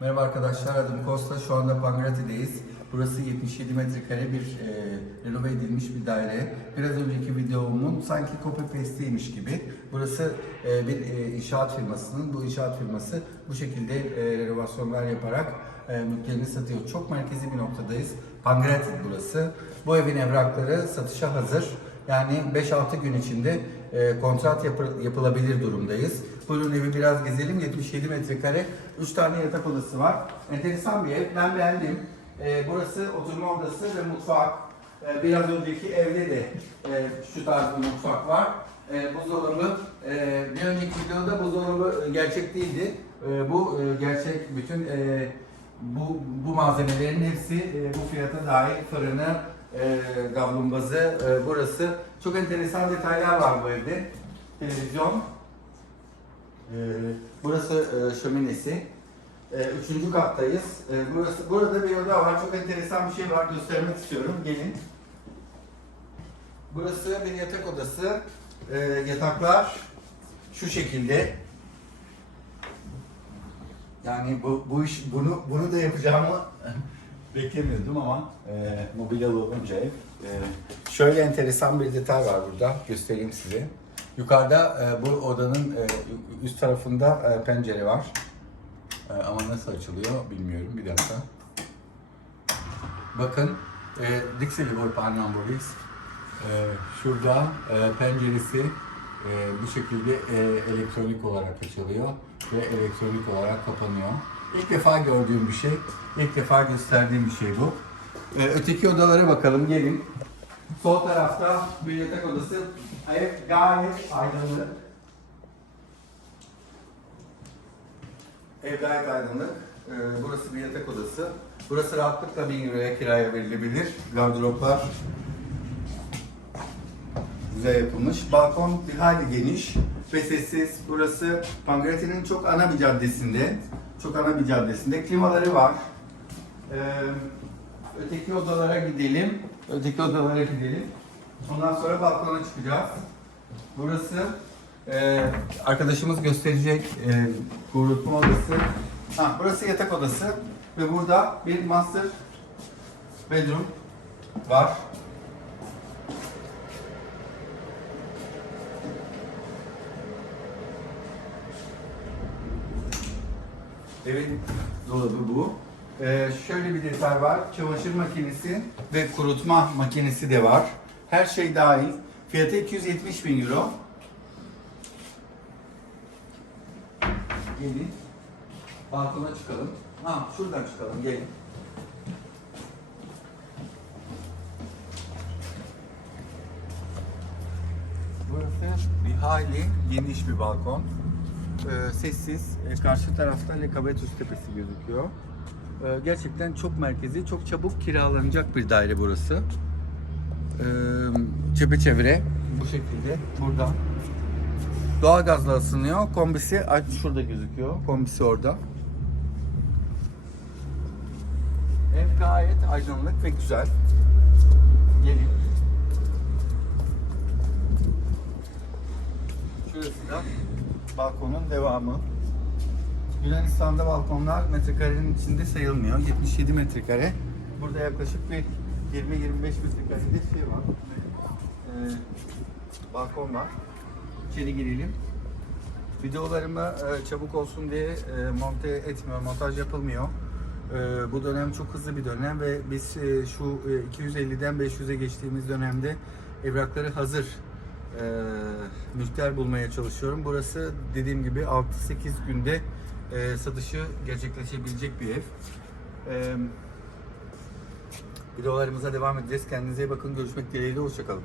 Merhaba arkadaşlar, adım Costa. Şu anda Pangrati'deyiz. Burası 77 metrekare bir e, renove edilmiş bir daire. Biraz önceki videomun sanki copy paste'iymiş gibi. Burası e, bir e, inşaat firmasının, bu inşaat firması bu şekilde e, renovasyonlar yaparak e, mülklerini satıyor. Çok merkezi bir noktadayız. Pangrati burası. Bu evin evrakları satışa hazır. Yani 5-6 gün içinde e, kontrat yapı- yapılabilir durumdayız. Buyurun evi biraz gezelim. 77 metrekare, 3 tane yatak odası var. Enteresan bir ev. Ben beğendim. E, burası oturma odası ve mutfak. E, biraz önceki evde de e, şu tarz bir mutfak var. E, buzdolabı, e, bir önceki videoda buzdolabı e, gerçek değildi. E, bu e, gerçek bütün e, bu, bu malzemelerin hepsi e, bu fiyata dahil. Fırını, e, gavlumbazı, e, burası. Çok enteresan detaylar var bu evde. Televizyon, e, burası e, şöminesi. E, üçüncü kattayız. E, burası, burada bir oda var. Çok enteresan bir şey var. Göstermek istiyorum. Gelin. Burası bir yatak odası. E, yataklar şu şekilde. Yani bu, bu iş bunu bunu da yapacağımı beklemiyordum ama e, mobilyalı olunca ev. E, şöyle enteresan bir detay var burada. Göstereyim size. Yukarıda e, bu odanın e, üst tarafında e, pencere var. E, ama nasıl açılıyor bilmiyorum. Bir dakika. Bakın. E, Dixie Boy Parnambolis. E, şurada e, penceresi e, bu şekilde e, elektronik olarak açılıyor ve elektronik olarak kapanıyor. İlk defa gördüğüm bir şey, ilk defa gösterdiğim bir şey bu. E, öteki odalara bakalım, gelin. Sol tarafta bir yatak odası. Ev gayet aydınlık. Ev gayet aydınlık. Ee, burası bir yatak odası. Burası rahatlıkla 1000 euroya kiraya verilebilir. Gardıroplar güzel yapılmış. Balkon bir hayli geniş ve sessiz. Burası Pangrati'nin çok ana bir caddesinde. Çok ana bir caddesinde. Klimaları var. Ee, öteki odalara gidelim. Öteki odalara gidelim. Ondan sonra balkona çıkacağız. Burası e, arkadaşımız gösterecek e, kurutma odası. Ha, burası yatak odası ve burada bir master bedroom var. Evin dolabı bu. Ee, şöyle bir detay var. Çamaşır makinesi ve kurutma makinesi de var. Her şey dahil. Fiyatı 270 bin euro. Gelin. Balkona çıkalım. Ha, şuradan çıkalım. Gelin. Burası bir hayli geniş bir balkon. Ee, sessiz. Ee, karşı tarafta Lekabetus Tepesi gözüküyor. Ee, gerçekten çok merkezi, çok çabuk kiralanacak bir daire burası. Ee, çepeçevre bu şekilde burada. Doğalgazla ısınıyor. Kombisi şurada gözüküyor. Kombisi orada. Ev gayet aydınlık ve güzel. Gelin. Şurası da balkonun devamı. Yunanistan'da balkonlar metrekarenin içinde sayılmıyor. 77 metrekare. Burada yaklaşık bir 20-25 metrekarede şey var. Ee, balkon var. İçeri girelim. Videolarımı e, çabuk olsun diye e, monte etmiyor, montaj yapılmıyor. E, bu dönem çok hızlı bir dönem ve biz e, şu e, 250'den 500'e geçtiğimiz dönemde evrakları hazır e, mülkler bulmaya çalışıyorum. Burası dediğim gibi 6-8 günde e, satışı gerçekleşebilecek bir ev. E, videolarımıza devam edeceğiz. Kendinize iyi bakın. Görüşmek dileğiyle. Hoşçakalın.